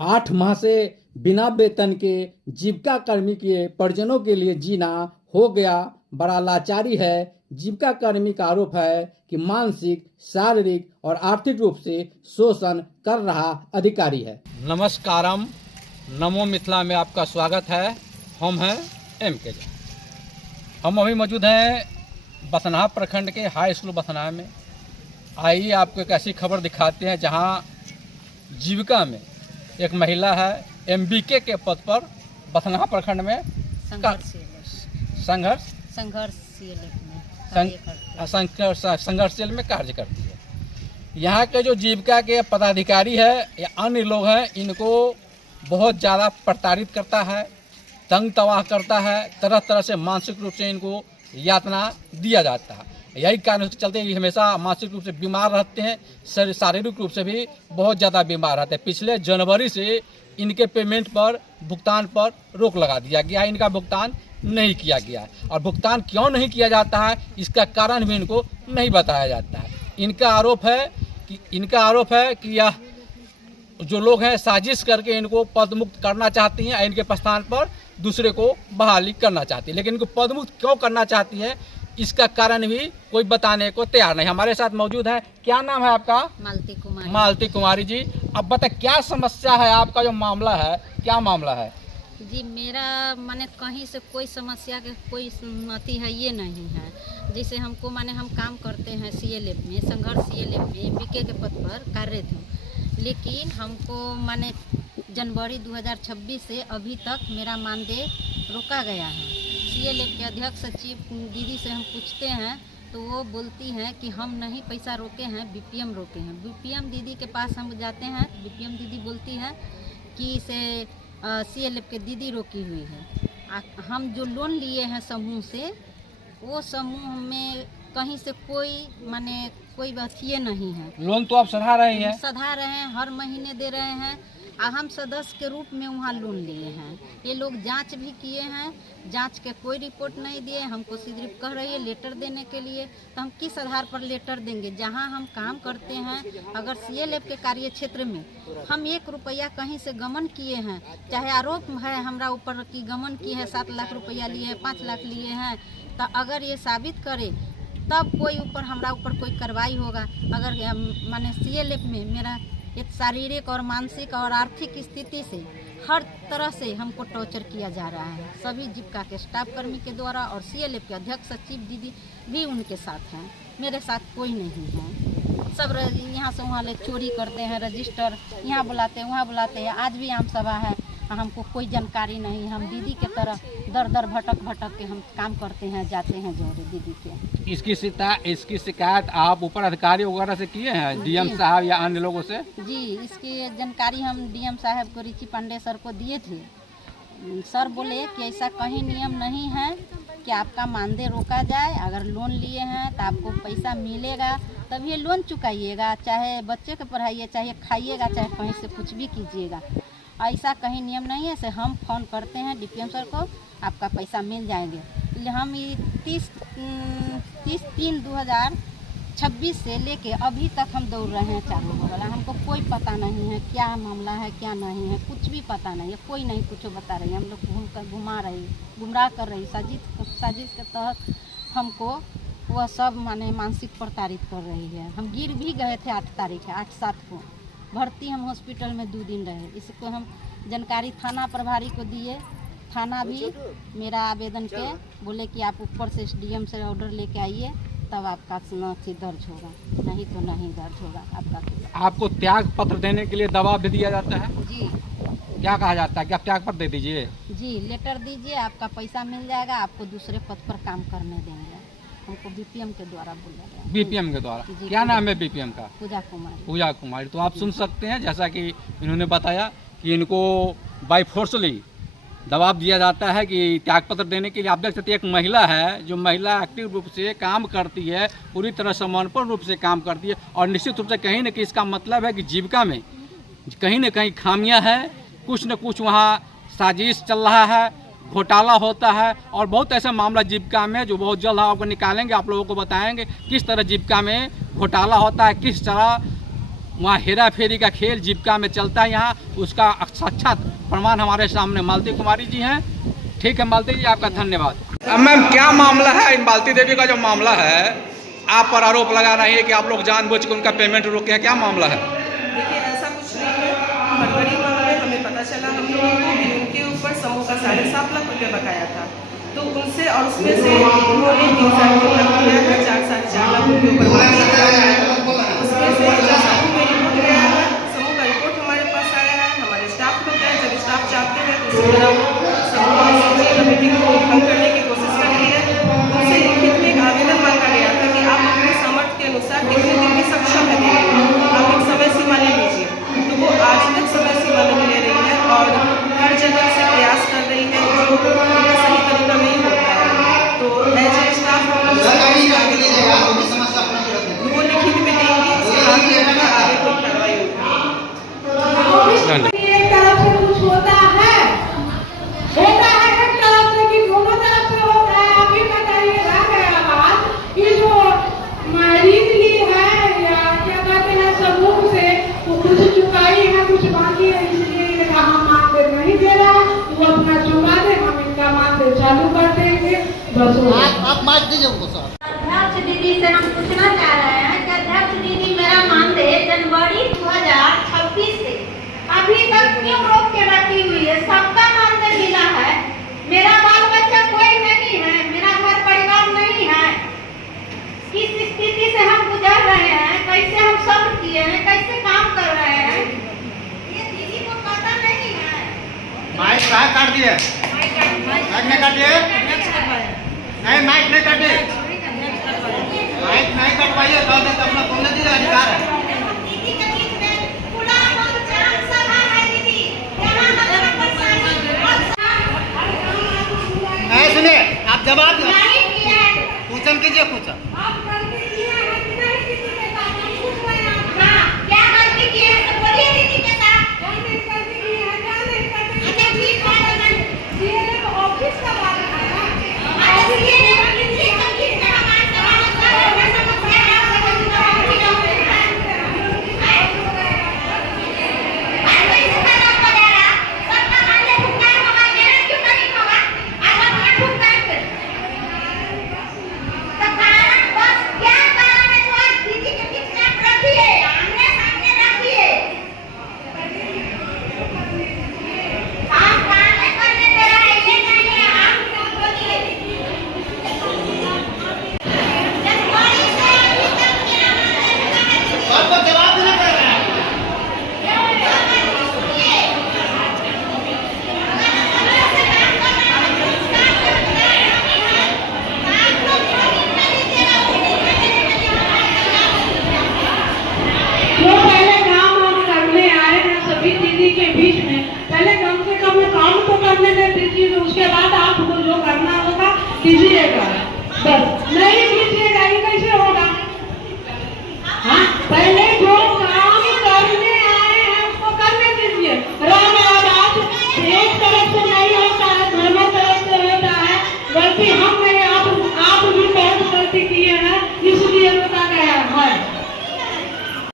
8 माह से बिना वेतन के जीविका कर्मी के परिजनों के लिए जीना हो गया बड़ा लाचारी है। जीविका कर्मी का आरोप है कि मानसिक, शारीरिक और आर्थिक रूप से शोषण कर रहा अधिकारी है। नमस्कारम, नमो मिथिला में आपका स्वागत है। हम हैं MK। हम अभी मौजूद हैं बथनाहा प्रखंड के हाई स्कूल बथनाहा में। आइए आपको एक ऐसी खबर दिखाते हैं जहां जीविका में एक महिला है MBK के पद पर बथनाहा प्रखंड में संघर्षशील में कार्य करती है। यहाँ के जो जीविका के पदाधिकारी है या अन्य लोग हैं, इनको बहुत ज़्यादा प्रताड़ित करता है, तंग तवाह करता है, तरह तरह से मानसिक रूप से इनको यातना दिया जाता है। यही कारण के चलते ये हमेशा मानसिक रूप से बीमार रहते हैं, शारीरिक रूप से भी बहुत ज़्यादा बीमार रहते हैं। पिछले जनवरी से इनके पेमेंट पर, भुगतान पर रोक लगा दिया गया है। इनका भुगतान नहीं किया गया है और भुगतान क्यों नहीं किया जाता है इसका कारण भी इनको नहीं बताया जाता है। इनका आरोप है कि यह जो लोग हैं साजिश करके इनको पदमुक्त करना चाहती हैं, इनके स्थान पर दूसरे को बहाली करना चाहती है। लेकिन इनको पदमुक्त क्यों करना चाहती है इसका कारण भी कोई बताने को तैयार नहीं। हमारे साथ मौजूद है, क्या नाम है आपका? मालती कुमारी जी। अब बता क्या समस्या है, आपका जो मामला है क्या मामला है? जी, मेरा माने कहीं से कोई समस्या के कोई अथी है ये नहीं है। जैसे हमको माने हम काम करते हैं CLF में, संघर्ष CLF में MBK के पद पर कार्यरत हूँ। लेकिन हमको माने जनवरी 2026 से अभी तक मेरा मानदेय रोका गया है। CLF के अध्यक्ष सचिव दीदी से हम पूछते हैं तो वो बोलती हैं कि हम नहीं पैसा रोके हैं, BPM रोके हैं। BPM दीदी के पास हम जाते हैं, BPM दीदी बोलती है कि इसे CLF के दीदी रोकी हुई है। हम जो लोन लिए हैं समूह से, वो समूह में कहीं से कोई माने कोई अथिये नहीं है। लोन तो आप सधा रहे हैं? सधा रहे हैं, हर महीने दे रहे हैं। हम सदस्य के रूप में वहाँ लोन लिए हैं। ये लोग जांच भी किए हैं, जांच के कोई रिपोर्ट नहीं दिए। हमको सिर्फ कह रही है लेटर देने के लिए, तो हम किस आधार पर लेटर देंगे? जहाँ हम काम करते हैं, अगर CLF के कार्य क्षेत्र में हम 1 रुपया कहीं से गमन किए हैं, चाहे आरोप है हमरा ऊपर कि गमन किए हैं, 7 लाख रुपया लिए हैं, 5 लाख लिए हैं, तो अगर ये साबित करे तब कोई हमरा ऊपर कोई कार्रवाई होगा। अगर माने CLF में मेरा एक शारीरिक और मानसिक और आर्थिक स्थिति से हर तरह से हमको टॉर्चर किया जा रहा है। सभी जीविका के स्टाफ कर्मी के द्वारा और CLF के अध्यक्ष सचिव दीदी भी उनके साथ हैं, मेरे साथ कोई नहीं है। सब यहाँ से वहाँ ले चोरी करते हैं, रजिस्टर यहाँ बुलाते हैं, वहाँ बुलाते हैं। आज भी आम सभा है, हमको कोई जानकारी नहीं। हम दीदी के तरह दर दर भटक के हम काम करते हैं, जाते हैं जोरे दीदी के। इसकी शिकायत आप ऊपर अधिकारी वगैरह से किए हैं, DM साहब या अन्य लोगों से? जी, इसकी जानकारी हम DM साहब को, रिची पांडे सर को दिए थे। सर बोले कि ऐसा कहीं नियम नहीं है कि आपका मानदेय रोका जाए। अगर लोन लिए हैं तो आपको पैसा मिलेगा, तब ये लोन चुकाइएगा, चाहे बच्चे को पढ़ाइए, चाहे खाइएगा, चाहे कहीं से कुछ भी कीजिएगा। ऐसा कहीं नियम नहीं है। से हम फ़ोन करते हैं DPM सर को, आपका पैसा मिल जाएंगे। हम 30/3/2026 से लेके अभी तक हम दौड़ रहे हैं चारों बगल। हमको कोई पता नहीं है क्या मामला है क्या नहीं है, कुछ भी पता नहीं है। कोई नहीं कुछ बता रही है। हम लोग गुमराह कर रही, साजिश के तहत हमको वह सब माने मानसिक प्रताड़ित कर रही है। हम गिर भी गए थे 8 तारीख है, 8/7 को भर्ती हम हॉस्पिटल में 2 दिन रहे। इसको हम जानकारी थाना प्रभारी को दिए। थाना भी मेरा आवेदन के बोले कि आप ऊपर से DM से ऑर्डर लेके आइए, तब आपका अथी दर्ज होगा, नहीं तो नहीं दर्ज होगा आपका। आपको त्याग पत्र देने के लिए दबाव भी दिया जाता है? जी। क्या कहा जाता है कि आप त्याग पत्र दे दीजिए? जी, लेटर दीजिए, आपका पैसा मिल जाएगा, आपको दूसरे पद पर काम करने देंगे। हमको BPM के द्वारा बोला गया। BPM के द्वारा? क्या नाम है BPM का? पूजा कुमारी। तो आप सुन सकते हैं, जैसा कि इन्होंने बताया कि इनको बाय फोर्सली दबाव दिया जाता है कि त्यागपत्र देने के लिए। आप देख सकते हैं एक महिला है, जो महिला एक्टिव रूप से काम करती है, पूरी तरह समर्पण रूप से काम करती है। और निश्चित रूप से कहीं न कहीं इसका मतलब है कि जीविका में कहीं न कहीं खामियां हैं, कुछ न कुछ वहाँ साजिश चल रहा है, घोटाला होता है। और बहुत ऐसा मामला जीविका में जो बहुत जल्द आपको निकालेंगे, आप लोगों को बताएंगे किस तरह जीविका में घोटाला होता है, किस तरह वहाँ हेरा फेरी का खेल जीविका में चलता है यहाँ, उसका साक्षात प्रमाण हमारे सामने मालती कुमारी जी हैं। ठीक है मालती जी, आपका धन्यवाद। मैम क्या मामला है इन मालती देवी का? जो मामला है आप पर आरोप लगा रहे हैं कि आप लोग जानबूझ के उनका पेमेंट रोके हैं, क्या मामला है? देखिए ऐसा कुछ नहीं है। फरवरी माह में हमें पता चला हम लोगों को कि उनके ऊपर समूह का 7.5 लाख रुपये बकाया था, तो उनसे और उसमें से उन्होंने 3 साल के लाख रुपया है, 4.5 लाख रुपये ऊपर उसमें से समूह में रिपोर्ट गया है। समूह का रिपोर्ट हमारे पास आया है, हमारे स्टाफ को गया। जब स्टाफ चाहते हैं तो उसी तरह समूह कमेटी को भंग करने की कोशिश कर रही है। उनसे लिखित में एक आवेदन मांगा गया था कि आप अपने सामर्थ्य के अनुसार कितने दिन में सक्षम है देने में, आप एक समय सीमा ले लीजिए। तो वो आज तक समय सीमा नहीं ले रही है और हर जगह से प्रयास कर रही है, जो उनका सही तरीका नहीं होता है। तो एज ए स्टाफ वो लिखित में देंगे, उसके बाद ही अपना आगे कोई कार्रवाई होगी। एक तरफ से कुछ होता है एक तरफ से कि दोनों तरफ से होता है। अभी बताइए रह गया बात कि जो मरीज ली है या क्या कहते हैं समूह से वो कुछ चुकाई है, कुछ बाकी है, इसलिए हम मानदेय नहीं दे रहा है, वो अपना चुका दे, हम इनका मानदेय चालू कर देंगे। बस आप मार दीजिए उनको सर। अध्यक्ष दीदी से हम पूछना चाह रहे हैं कि अध्यक्ष दीदी मेरा मानदेय जनवरी 2026 से अभी तक क्यों रोक के रखी हुई है? सबका मानदेय मिला है, मेरा बाल बच्चा कोई नहीं है, मेरा घर परिवार नहीं है। किस स्थिति से हम गुजर रहे हैं, कैसे हम सब किए हैं, कैसे काम कर रहे हैं, ये दीदी को पता नहीं है। माइक कहाँ काट दिए? माइक नहीं काटिए, नहीं माइक नहीं काटिए, माइक नहीं कटवाइए, कह देते अपना बोलने दीजिए, अधिकार है। दीदी के बीच में खुला मंच सभा है दीदी, यहाँ हमारा परेशानी नहीं सुनिए, आप जवाब नहीं किया है। पूछन कीजिए, पूछा आप गलती किए हैं कि नहीं किसी के साथ हम पूछ रहे हैं आपसे। हाँ, क्या गलती की है तो बोलिए दीदी के साथ। क्या नहीं गलती की है, क्या नहीं करते? अच्छा ठीक है तो मैं सीएनए को ऑफिस का बात है ना। ऑफिस ये नहीं कि किसी का किस तरह मान सवाल कर रहे हैं, समस्या है आप लोगों की तरफ की जाओ। आज कैसे खराब हो जा रहा? सबका मानदेय भुगतान होगा, मेरा क्यों नहीं होगा? आज अपना भुगतान कर। तो कारण बस क्या कारण है? तो आज दीदी के बीच में आप रखिए, आमने सामने रखिए। आप काम नहीं करने दे रहा है, ये नहीं है, आप बोलिए। जनवरी से अभी तक मेरा मानदेय कहाँ है दीदी? आपको जवाब देना पड़ रहा है। जो पहले काम हम करने आए हैं सभी दीदी के बीच में, पहले कम से कम वो काम तो करने देती थी, तो उसके बाद आपको जो करना हो